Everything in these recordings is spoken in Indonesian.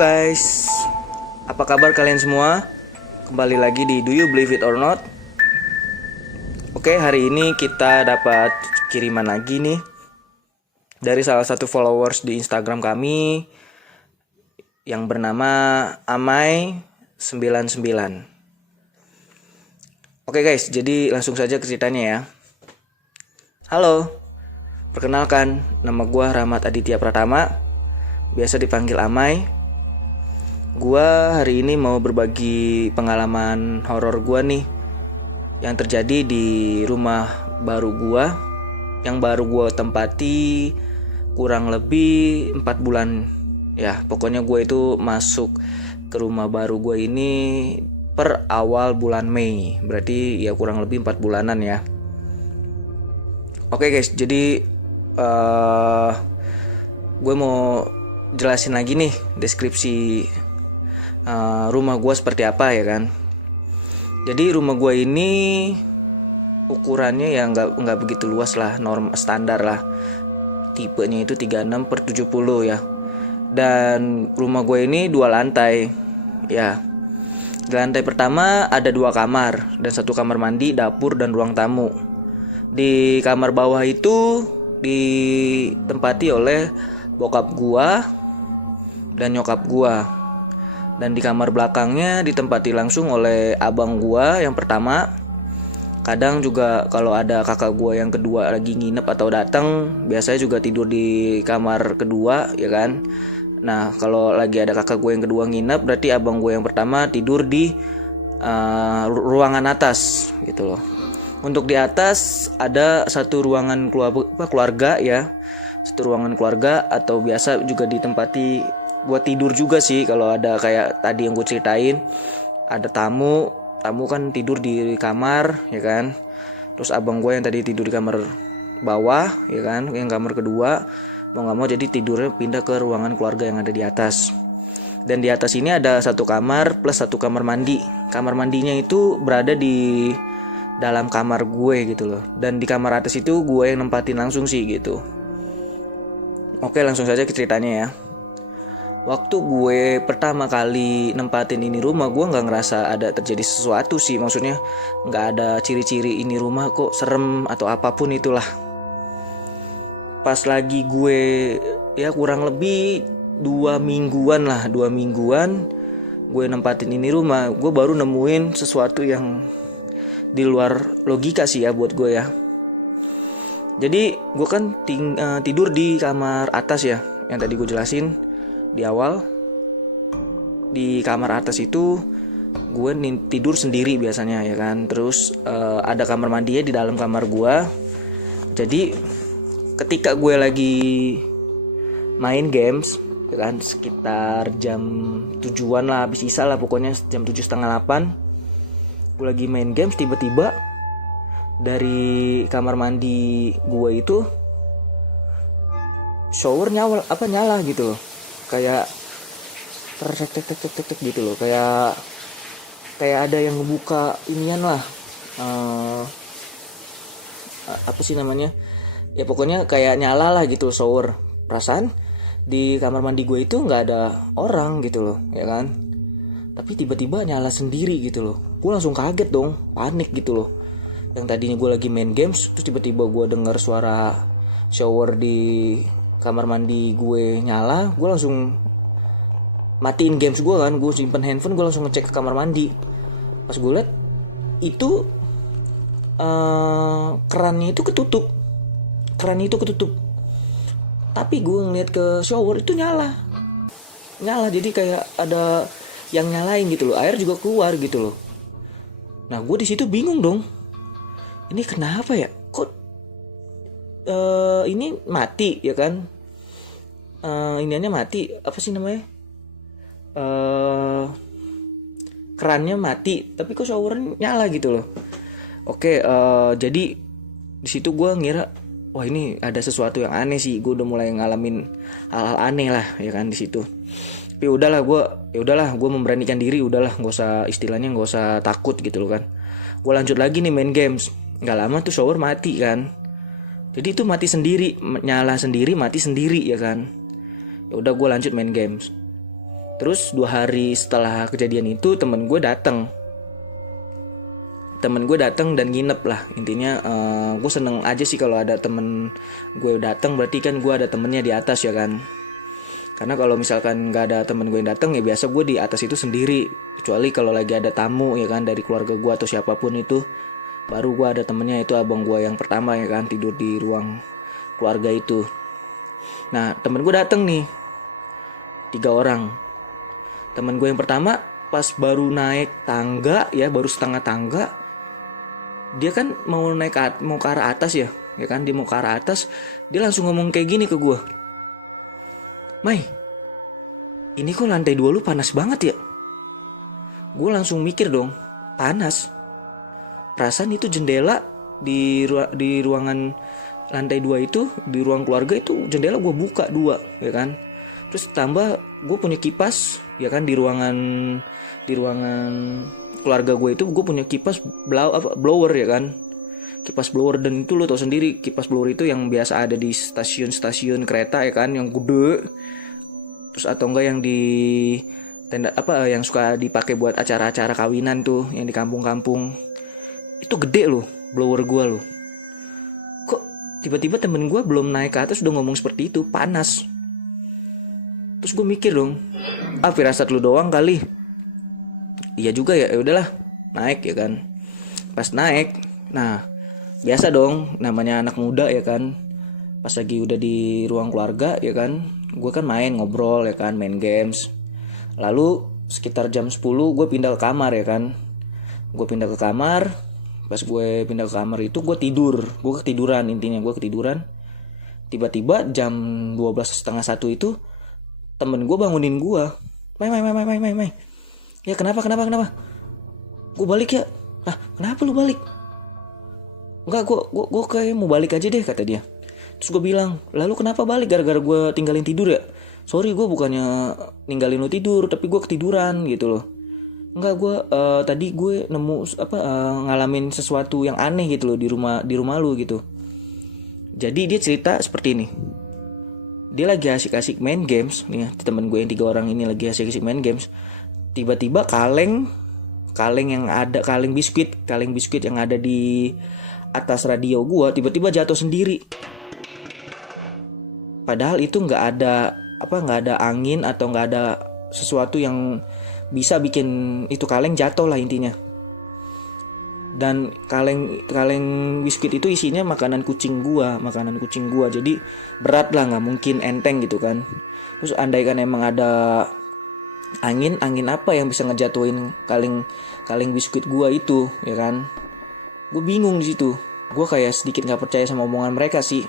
guys, apa kabar kalian semua? Kembali lagi di Do You Believe It or Not. Oke, hari ini kita dapat kiriman lagi nih dari salah satu followers di Instagram kami yang bernama Amai99. Oke guys, jadi langsung saja ke ceritanya ya. Halo, perkenalkan, nama gue Rahmat Aditya Pratama, biasa dipanggil Amai. Gua hari ini mau berbagi pengalaman horor gua nih yang terjadi di rumah baru gua, yang baru gua tempati kurang lebih 4 bulan. Ya, pokoknya gua itu masuk ke rumah baru gua ini per awal bulan Mei. Berarti ya kurang lebih 4 bulanan ya. Oke guys, jadi gue mau jelasin lagi nih deskripsi rumah gue seperti apa ya kan. Jadi rumah gue ini ukurannya ya nggak begitu luas lah, norm standar lah. Tipenya itu 36/70 ya. Dan rumah gue ini 2 lantai ya. Di lantai pertama ada 2 kamar dan 1 kamar mandi, dapur dan ruang tamu. Di kamar bawah itu ditempati oleh bokap gua dan nyokap gua. Dan di kamar belakangnya ditempati langsung oleh abang gua yang pertama. Kadang juga kalau ada kakak gua yang kedua lagi nginep atau datang, biasanya juga tidur di kamar kedua ya kan. Nah, kalau lagi ada kakak gua yang kedua nginep, berarti abang gua yang pertama tidur di ruangan atas gitu loh. Untuk di atas ada satu ruangan keluarga ya. Satu ruangan keluarga atau biasa juga ditempati buat tidur juga sih. Kalau ada kayak tadi yang gue ceritain, ada tamu kan tidur di kamar ya kan. Terus abang gue yang tadi tidur di kamar bawah ya kan, yang kamar kedua, mau nggak mau jadi tidurnya pindah ke ruangan keluarga yang ada di atas. Dan di atas ini ada 1 kamar plus 1 kamar mandi. Kamar mandinya itu berada di dalam kamar gue gitu loh. Dan di kamar atas itu gue yang nempatin langsung sih gitu. Oke, langsung saja ke ceritanya ya. Waktu gue pertama kali nempatin ini rumah, gue nggak ngerasa ada terjadi sesuatu sih. Maksudnya nggak ada ciri-ciri ini rumah kok serem atau apapun itulah. Pas lagi gue ya kurang lebih 2 mingguan lah, 2 mingguan gue nempatin ini rumah, gue baru nemuin sesuatu yang di luar logika sih ya buat gue ya. Jadi gue kan tidur di kamar atas ya, yang tadi gue jelasin di awal. Di kamar atas itu gue tidur sendiri biasanya ya kan. Terus ada kamar mandinya di dalam kamar gue. Jadi ketika gue lagi main games ya kan, sekitar jam 7-an lah, habis isa lah pokoknya, jam 7:30-8 gue lagi main games, tiba-tiba dari kamar mandi gue itu shower nyala gitu loh. Kayak tek gitu loh, kayak ada yang ngebuka inian lah, apa sih namanya ya, pokoknya kayak nyala lah gitu shower. Perasaan di kamar mandi gue itu nggak ada orang gitu loh ya kan, tapi tiba-tiba nyala sendiri gitu loh. Gue langsung kaget dong, panik gitu loh. Yang tadinya gue lagi main games, terus tiba-tiba gue dengar suara shower di kamar mandi gue nyala. Gue langsung matiin games gue kan, gue simpen handphone, gue langsung ngecek ke kamar mandi. Pas gue liat itu kerannya itu ketutup, tapi gue ngeliat ke shower itu nyala. Jadi kayak ada yang nyalain gitu loh, air juga keluar gitu loh. Nah, gue di situ bingung dong, ini kenapa ya, kok ini mati ya kan, iniannya mati, apa sih namanya, kerannya mati tapi kok showernya nyala gitu loh. Oke, jadi di situ gue ngira, wah ini ada sesuatu yang aneh sih. Gue udah mulai ngalamin hal-hal aneh lah ya kan di situ. Tapi udahlah gue memberanikan diri, udahlah nggak usah takut gitu loh kan. Gue lanjut lagi nih main games. Nggak lama tuh shower mati kan. Jadi itu mati sendiri, nyala sendiri, mati sendiri ya kan. Ya udah gue lanjut main games. Terus 2 hari setelah kejadian itu temen gue datang dan nginep lah. Intinya gue seneng aja sih kalau ada temen gue datang, berarti kan gue ada temennya di atas ya kan. Karena kalau misalkan nggak ada temen gue yang datang, ya biasa gue di atas itu sendiri. Kecuali kalau lagi ada tamu ya kan, dari keluarga gue atau siapapun itu, baru gue ada temennya, itu abang gue yang pertama ya kan, tidur di ruang keluarga itu. Nah temen gue datang nih, 3 orang. Temen gue yang pertama pas baru naik tangga ya, baru setengah tangga, dia kan mau ke arah atas ya kan, dia mau ke arah atas, dia langsung ngomong kayak gini ke gue, "Mai, ini kok lantai 2 lu panas banget ya?" Gue langsung mikir dong, panas? Perasaan itu jendela di ruangan lantai 2 itu, di ruang keluarga itu jendela gue buka 2 ya kan. Terus tambah gue punya kipas ya kan, di ruangan keluarga gue itu gue punya kipas blower ya kan, kipas blower. Dan itu lo tau sendiri, kipas blower itu yang biasa ada di stasiun kereta ya kan, yang gede. Terus atau enggak yang di tenda yang suka dipakai buat acara-acara kawinan tuh, yang di kampung-kampung. Itu gede loh blower gue loh. Kok tiba-tiba temen gue belum naik ke atas udah ngomong seperti itu, panas. Terus gue mikir dong, firasat lu doang kali. Iya juga ya, udahlah naik ya kan. Pas naik, nah biasa dong, namanya anak muda ya kan. Pas lagi udah di ruang keluarga ya kan, gue kan main ngobrol ya kan, main games. Lalu sekitar jam 10 gue pindah ke kamar ya kan. Gue pindah ke kamar. Pas gue pindah ke kamar itu gue tidur, gue ketiduran, intinya gue ketiduran. Tiba-tiba jam 12:30 itu temen gue bangunin gue, Mai. Ya kenapa? Gue balik ya. Ah kenapa lu balik? Enggak, gue kayak mau balik aja deh, kata dia. Terus gue bilang, lalu kenapa balik? Gara-gara gue tinggalin tidur ya? Sorry, gue bukannya ninggalin lu tidur, tapi gue ketiduran gitu loh. Enggak, gue tadi gue nemu ngalamin sesuatu yang aneh gitu loh di rumah lu gitu. Jadi dia cerita seperti ini. Dia lagi asik-asik main games nih ya, temen gue yang 3 orang ini lagi asik-asik main games. Tiba-tiba kaleng biskuit yang ada di atas radio gue tiba-tiba jatuh sendiri. Padahal itu nggak ada angin atau nggak ada sesuatu yang bisa bikin itu kaleng jatuh lah intinya. Dan kaleng biskuit itu isinya makanan kucing gua, jadi berat lah, nggak mungkin enteng gitu kan. Terus andaikan emang ada angin apa yang bisa ngejatuhin kaleng biskuit gua itu ya kan. Gue bingung di situ, gue kayak sedikit nggak percaya sama omongan mereka sih.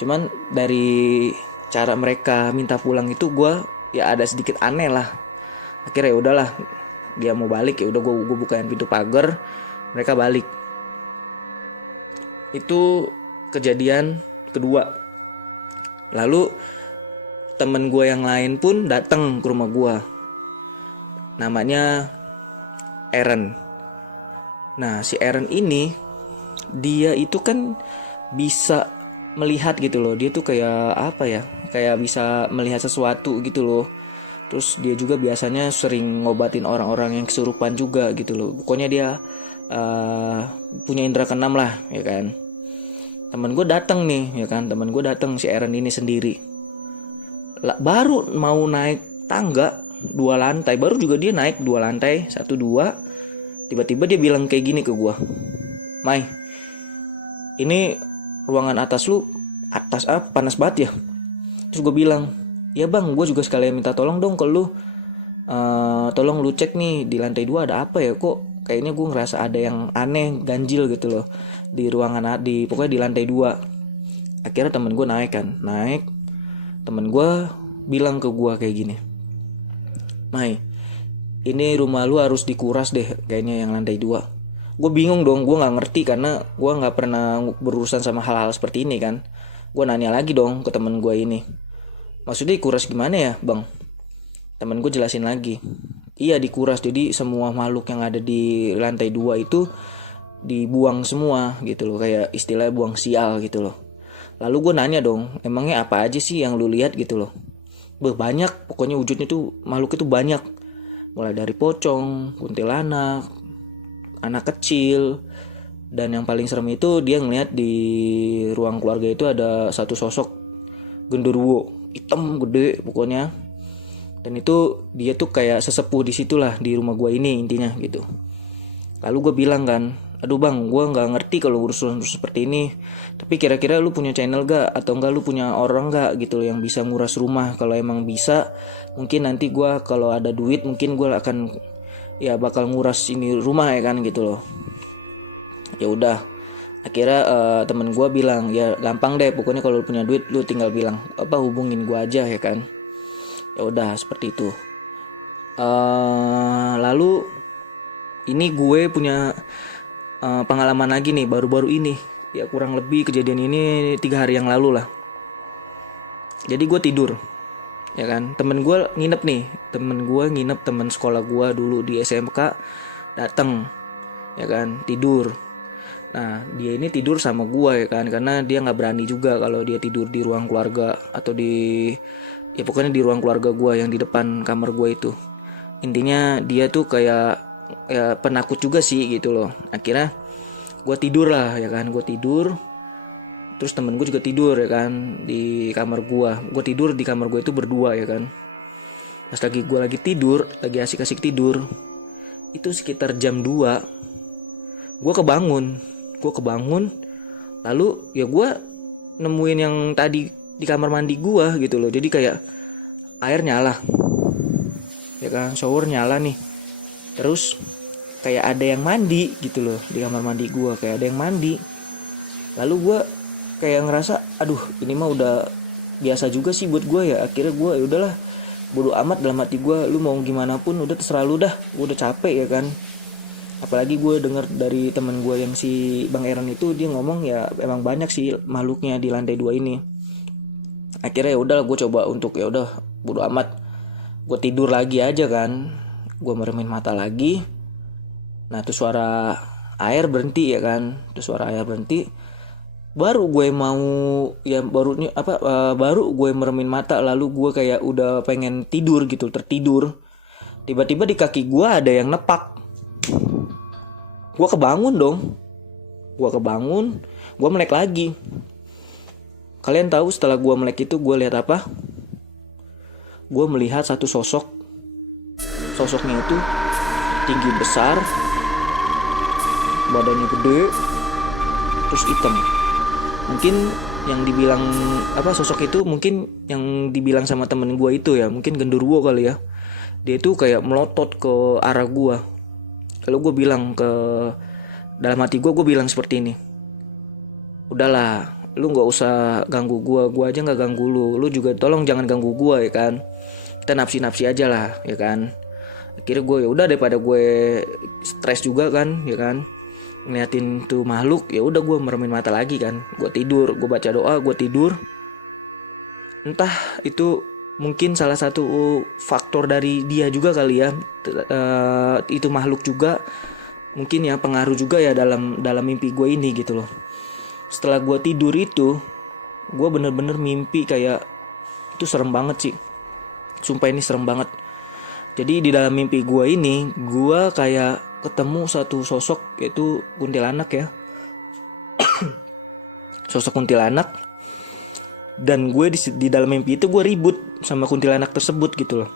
Cuman dari cara mereka minta pulang itu gue ya ada sedikit aneh lah. Akhirnya ya udahlah, dia mau balik ya udah gue bukain pintu pagar, mereka balik. Itu kejadian kedua. Lalu temen gue yang lain pun datang ke rumah gue, namanya Aaron. Nah si Aaron ini, dia itu kan bisa melihat gitu loh. Dia tuh kayak kayak bisa melihat sesuatu gitu loh. Terus dia juga biasanya sering ngobatin orang-orang yang kesurupan juga gitu loh. Pokoknya dia punya indera keenam lah ya kan. Temen gue datang nih ya kan, si Aaron ini sendiri. Baru mau naik tangga 2 lantai, baru juga dia naik 2 lantai, 1, 2. Tiba-tiba dia bilang kayak gini ke gue, "Mai, ini ruangan atas lu panas banget ya?" Terus gue bilang, "Ya bang, gue juga sekalian minta tolong dong ke lu. Tolong lu cek nih di lantai 2 ada apa ya, kok kayaknya gue ngerasa ada yang aneh, ganjil gitu loh di ruangan pokoknya di lantai 2. Akhirnya temen gue naik. Temen gue bilang ke gue kayak gini, "Mai, ini rumah lu harus dikuras deh kayaknya yang lantai 2. Gue bingung dong, gue nggak ngerti karena gue nggak pernah berurusan sama hal-hal seperti ini kan. Gue nanya lagi dong ke temen gue ini, "Maksudnya dikuras gimana ya bang?" Temen gue jelasin lagi, "Iya dikuras, jadi semua makhluk yang ada di lantai 2 itu dibuang semua gitu loh, kayak istilahnya buang sial gitu loh." Lalu gue nanya dong, "Emangnya apa aja sih yang lu lihat gitu loh?" banyak, pokoknya wujudnya tuh makhluk itu banyak, mulai dari pocong, kuntilanak, anak kecil. Dan yang paling serem itu dia ngeliat di ruang keluarga itu ada satu sosok genderuwo hitam gede pokoknya. Dan itu dia tuh kayak sesepuh di situlah, di rumah gue ini intinya gitu. Lalu gue bilang kan, aduh bang, gue nggak ngerti kalau urusan seperti ini. Tapi kira-kira lu punya channel gak? Atau enggak lu punya orang gak gitu yang bisa nguras rumah? Kalau emang bisa, mungkin nanti gue kalau ada duit mungkin gue akan ya bakal nguras ini rumah ya kan gitu loh. Ya udah, akhirnya temen gue bilang ya gampang deh, pokoknya kalau lu punya duit lu tinggal bilang hubungin gue aja ya kan. Ya udah seperti itu. Lalu ini gue punya pengalaman lagi nih baru-baru ini. Ya kurang lebih kejadian ini 3 hari yang lalu lah. Jadi gue tidur, ya kan. Temen gue nginep nih, temen sekolah gue dulu di SMK datang, ya kan, tidur. Nah dia ini tidur sama gue ya kan, karena dia nggak berani juga kalau dia tidur di ruang keluarga atau ya pokoknya di ruang keluarga gue yang di depan kamar gue itu. Intinya dia tuh kayak ya penakut juga sih gitu loh. Akhirnya gue tidur lah ya kan, gue tidur. Terus temen gue juga tidur ya kan di kamar gue. Gue tidur di kamar gue itu berdua ya kan. Pas gue lagi tidur, lagi asik-asik tidur, itu sekitar jam 2 gue kebangun. Lalu ya gue nemuin yang tadi di kamar mandi gue gitu loh. Jadi kayak air nyala, ya kan, shower nyala nih. Terus kayak ada yang mandi gitu loh di kamar mandi gue, kayak ada yang mandi. Lalu gue kayak ngerasa, aduh ini mah udah biasa juga sih buat gue ya. Akhirnya gue ya udahlah, bodo amat dalam hati gue, lu mau gimana pun udah terserah lu dah, gue udah capek ya kan. Apalagi gue denger dari teman gue yang si Bang Eran itu, dia ngomong ya emang banyak sih makhluknya di lantai 2 ini. Akhirnya ya udah gue coba untuk ya udah bodo amat, gue tidur lagi aja kan. Gue meremin mata lagi. Nah tuh suara air berhenti ya kan. Tuh suara air berhenti. Baru gue mau ya baru gue meremin mata, lalu gue kayak udah pengen tidur gitu, tertidur. Tiba-tiba di kaki gue ada yang nepak. Gue kebangun dong. Gue melek lagi. Kalian tahu setelah gue melek itu gue lihat apa? Gue melihat satu sosok. Sosoknya itu tinggi besar, badannya gede, terus hitam. Mungkin yang dibilang sosok itu mungkin yang dibilang sama temen gue itu ya, mungkin genderuwo kali ya. Dia itu kayak melotot ke arah gue. Lalu gue bilang dalam hati gue bilang seperti ini, udahlah, lu nggak usah ganggu gue aja nggak ganggu lu juga tolong jangan ganggu gue ya kan. Kita nafsi aja lah ya kan. Akhirnya gue ya udah, daripada gue stres juga kan ya kan, ngeliatin tuh makhluk, ya udah gue meremin mata lagi kan. Gue tidur, gue baca doa, gue tidur. Entah itu mungkin salah satu faktor dari dia juga kali ya, itu makhluk juga mungkin ya, pengaruh juga ya dalam mimpi gue ini gitu loh. Setelah gue tidur itu, gue bener-bener mimpi kayak itu serem banget sih. Sumpah ini serem banget. Jadi di dalam mimpi gue ini, gue kayak ketemu satu sosok, yaitu kuntilanak ya. Sosok kuntilanak. Dan gue di dalam mimpi itu gue ribut sama kuntilanak tersebut gitu loh.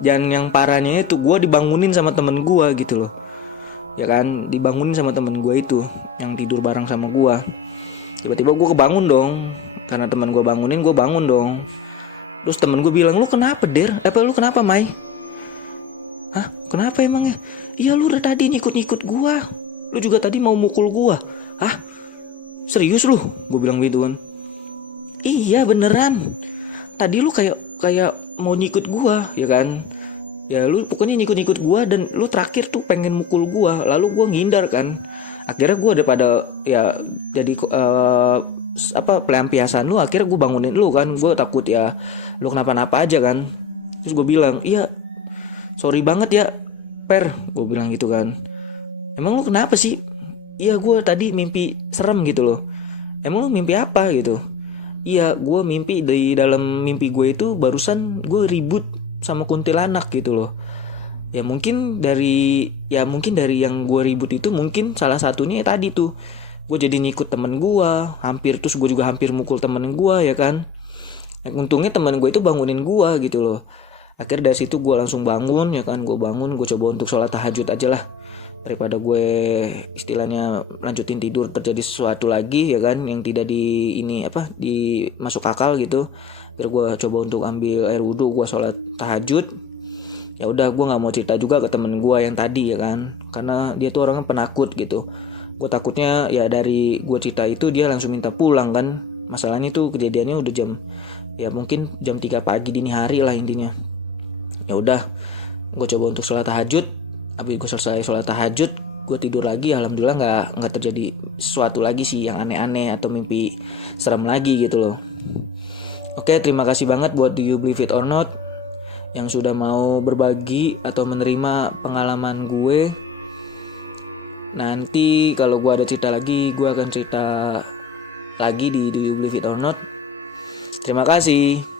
Dan yang parahnya itu gue dibangunin sama temen gue gitu loh. Ya kan, dibangunin sama temen gue itu yang tidur bareng sama gue. Tiba-tiba gue kebangun dong. Karena temen gue bangunin, gue bangun dong. Terus temen gue bilang, lu kenapa Der? Lu kenapa Mai? Hah? Kenapa emangnya? Iya lu udah tadi nyikut-nyikut gue. Lu juga tadi mau mukul gue. Hah? Serius lu? Gue bilang gitu kan. Iya beneran. Tadi lu kayak mau nyikut gue ya kan. Ya lu pokoknya nyikut-nyikut gue, dan lu terakhir tuh pengen mukul gue. Lalu gue ngindar kan. Akhirnya gue daripada ya jadi pelampiasan lu, akhirnya gue bangunin lu kan. Gue takut ya lu kenapa-napa aja kan. Terus gue bilang, iya sorry banget ya Per, gue bilang gitu kan. Emang lu kenapa sih? Iya gue tadi mimpi serem gitu loh. Emang lu mimpi apa gitu? Iya, gue mimpi, di dalam mimpi gue itu barusan gue ribut sama kuntilanak gitu loh. Ya mungkin dari yang gue ribut itu mungkin salah satunya ya tadi tuh. Gue jadi nyikut temen gue, terus gue juga hampir mukul temen gue ya kan. Untungnya temen gue itu bangunin gue gitu loh. Akhirnya dari situ gue langsung bangun ya kan, gue bangun, gue coba untuk sholat tahajud aja lah, daripada gue istilahnya lanjutin tidur terjadi sesuatu lagi ya kan yang tidak di ini apa di masuk akal gitu. Akhirnya gue coba untuk ambil air wudhu, gue sholat tahajud. Ya udah, gue nggak mau cerita juga ke temen gue yang tadi ya kan, karena dia tuh orangnya penakut gitu. Gue takutnya ya dari gue cerita itu dia langsung minta pulang kan. Masalahnya tuh kejadiannya udah ya mungkin jam 3 pagi dini hari lah intinya. Ya udah, gue coba untuk sholat tahajud. Habis gue selesai sholat tahajud, gue tidur lagi. Alhamdulillah nggak terjadi sesuatu lagi sih yang aneh-aneh atau mimpi serem lagi gitu loh. Oke, terima kasih banget buat Do You Believe It or Not yang sudah mau berbagi atau menerima pengalaman gue. Nanti kalau gue ada cerita lagi, gue akan cerita lagi di Do You Believe It or Not. Terima kasih.